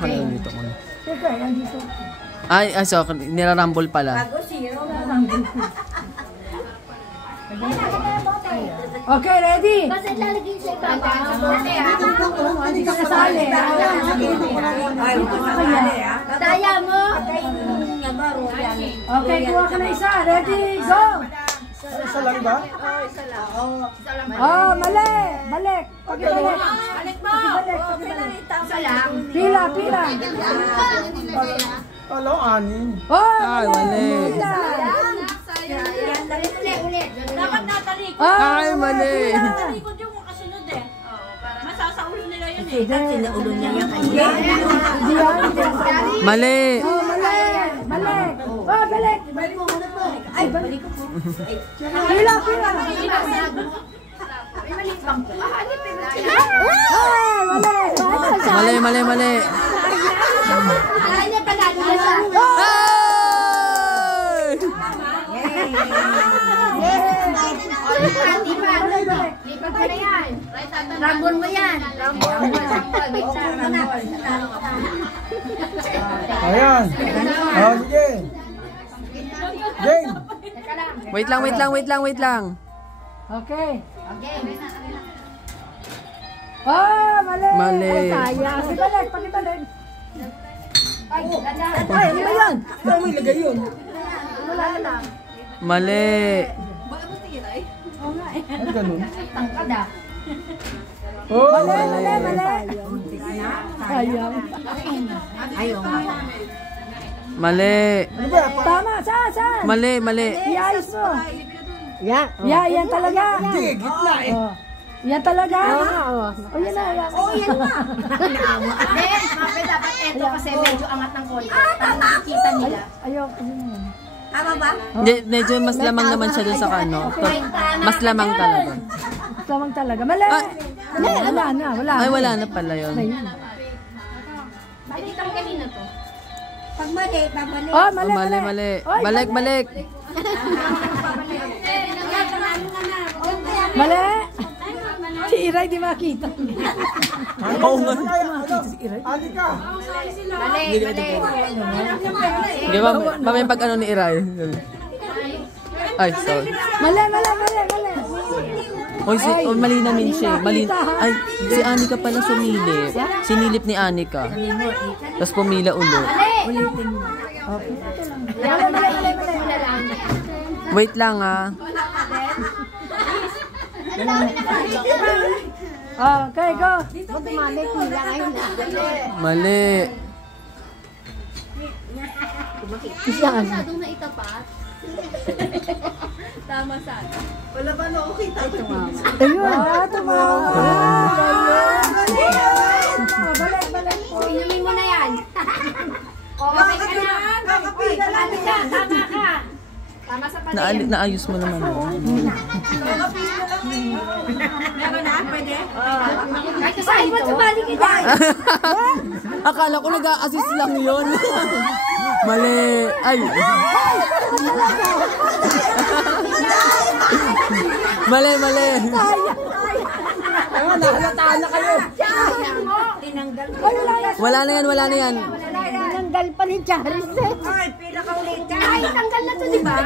Hanggang dito ko na. Teka, yan dito. Ay, so, nirarumble pala. Okay, ready? Kasi lalagay sa papa. Hindi ka kasali. Daya mo. Okay, kuha ka na isa. Ready, go! Isa lang ba? Oh, mali! Balik! Pakibalik! Balik mo. Pakibalik! Pila, pila! Kala, anin. Oh, Ay, mali! Dapat natalikod. Ay, mali! Natalikod yung kasunod eh. Masasaulo nila yun eh. Hindi yan. Mali! Oh, mali! Balik! Oh, balik! Ay, balik ko. Pila, pila! Mali, mali, mali! Rambon mo yan. Ayan. Oh, sige. Game. Wait lang, wait lang, wait lang, wait lang. Okay. Oh, mali! Mali. Ay, sayang. Pakibalik, pakibalik. Ay, ano ba yan? Saan mo ilagay yun? Wala na. Mali! Ano ganun? Oh, mali, mali, mali. Sayang. Mali! Tama, saan? Mali, mali! Iayos mo. Yan talaga. Hindi, gitna eh. Oh. Yan talaga. Oh, yan na. Yan. Oh, yan na. Then, mapit dapat eto kasi medyo angat ng konti. Para nakikita nila. Ayoko. Tama ba? Hindi, medyo mas lamang naman siya dun sa kano. Mas lamang talaga. Lamang talaga. Mali. Wala na, wala. Ay, wala na pala yun. Bakit ang kanina to? Pag mali, babalik. Oh, Oh, mali, mali, mali. Oy, Balik, balik. Mali. Si Iray di makita. Oo nga. Ali ka. Mali, mali. Di ba, mamay pag ano ni Iray? Ay, sorry. Mali, mali, mali, mali. Oy, mali na min siya. Mali. Ay, si Anika pala sumilip. Sinilip ni Anika. Tapos pumila ulit. Wait lang ah. Okay, go. Mali. Masyadong naitapat. Tama sana. Ayun, tumawa. Balik, balik. Inumin mo na yan. O, okay ka na. Kakapila lang. Tama ka. Tama sa paligid. Naayos mo naman. Meron na? Pwede? Kahit sa ito. Tumali ka dyan. Akala ko nag-a-assist lang yun. Mali. Ay. Mali, mali. Nahalataan na kayo. Tinanggal mo. Wala na yan, wala na yan. Tinanggal pa ni Charis eh. Ay, pila ka ulit. Ay, tanggal na to, di ba?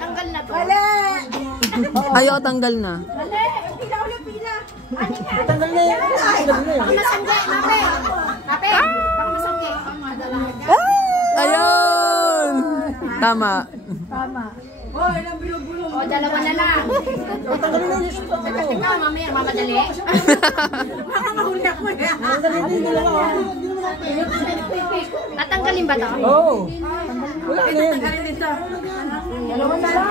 Tanggal na to. Mali. Ayaw, tanggal na. Mali. Pila ulit, pila. Tanggal na yan. Baka masangge, mape. Mape, baka masangge. Ayun! Tama. Tama. O, dalawa na lang. Tingnan, mamaya, mamadali. Baka mahuli ako yan. Tatanggalin ba ito? Oo. Wala na yan. Dalawa na lang.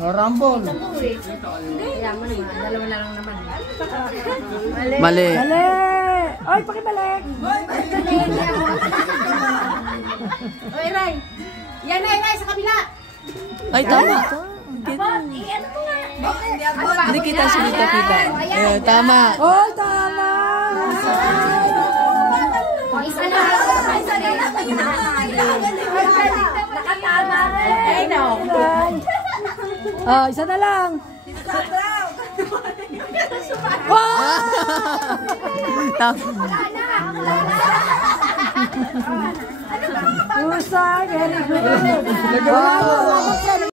Rambol. Kaya mo naman, dalawa na lang naman. Mali. Mali. Oy, pakibalik. O, Iray. Yan na, Iray, sa kabila. Ay, tama. Ano mo nga? Hindi kita siya kita. Ayun, tama. Oh, tama. Isa na. Isa na. Nakatama rin. Ay, no. Oh, isa na lang. Tapos, Pusa, very good.